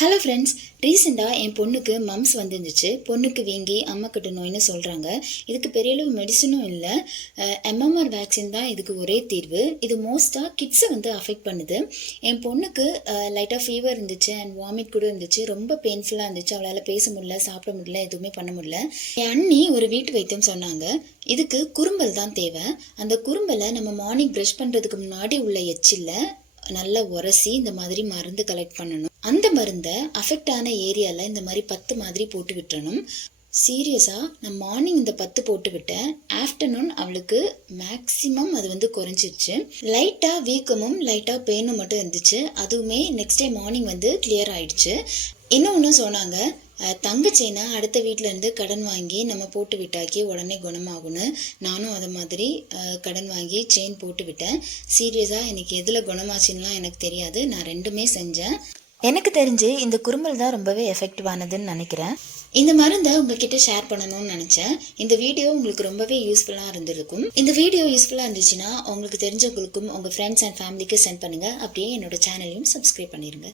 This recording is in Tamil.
ஹலோ ஃப்ரெண்ட்ஸ், ரீசெண்டாக என் பொண்ணுக்கு மம்ஸ் வந்துருந்துச்சு. பொண்ணுக்கு வீங்கி அம்மாக்கிட்ட நோய்னு சொல்கிறாங்க. இதுக்கு பெரிய அளவு மெடிசனும் இல்லை. எம்எம்ஆர் வேக்சின் தான் இதுக்கு ஒரே தீர்வு. இது மோஸ்ட்டாக கிட்ஸை அஃபெக்ட் பண்ணுது. என் பொண்ணுக்கு லைட்டாக ஃபீவர் இருந்துச்சு அண்ட் வாமிட் கூட இருந்துச்சு. ரொம்ப பெயின்ஃபுல்லாக இருந்துச்சு. அவளால் பேச முடியல, சாப்பிட முடியல, எதுவுமே பண்ண முடியல. என் அண்ணி ஒரு வீட்டு வைத்தியம் சொன்னாங்க. இதுக்கு குறும்பல் தான் தேவை. அந்த குறும்பலை நம்ம மார்னிங் ப்ரஷ் பண்ணுறதுக்கு முன்னாடி உள்ள எச்சில்ல நல்லா உரசி இந்த மாதிரி மருந்து கலெக்ட் பண்ணணும். அந்த மருந்தை அஃபெக்ட் ஆன ஏரியாவில் இந்த மாதிரி 10 மாதிரி போட்டு விட்டுறணும். சீரியஸாக நான் மார்னிங் இந்த 10 போட்டு விட்டேன். ஆஃப்டர்நூன் அவளுக்கு மேக்ஸிமம் அது குறைஞ்சிருச்சு. லைட்டாக வீக்கமும் லைட்டாக பெயினும் மட்டும் இருந்துச்சு. அதுவுமே நெக்ஸ்ட் டே மார்னிங் கிளியர் ஆயிடுச்சு. இன்னொன்று சொன்னாங்க, தங்க செயினை அடுத்த வீட்டிலேருந்து கடன் வாங்கி நம்ம போட்டு விட்டாக்கி உடனே குணமாகும்னு. நானும் அதை மாதிரி கடன் வாங்கி செயின் போட்டு விட்டேன். சீரியஸாக எனக்கு எதில் குணமாச்சுன்னெலாம் எனக்கு தெரியாது. நான் ரெண்டுமே செஞ்சேன். எனக்கு தெரிஞ்சு இந்த குறும்பல் தான் ரொம்பவே எஃபெக்டிவானதுன்னு நினைக்கிறேன். இந்த மருந்தை உங்ககிட்ட ஷேர் பண்ணணும்னு நினச்சேன். இந்த வீடியோ உங்களுக்கு ரொம்பவே யூஸ்ஃபுல்லாக இருந்திருக்கும். இந்த வீடியோ யூஸ்ஃபுல்லாக இருந்துச்சுன்னா உங்களுக்கு தெரிஞ்சவங்களுக்கும் உங்கள் ஃப்ரெண்ட்ஸ் அண்ட் ஃபேமிலிக்கு சென்ட் பண்ணுங்கள். அப்படியே என்னோட சேனலையும் சப்ஸ்கிரைப் பண்ணிடுங்க.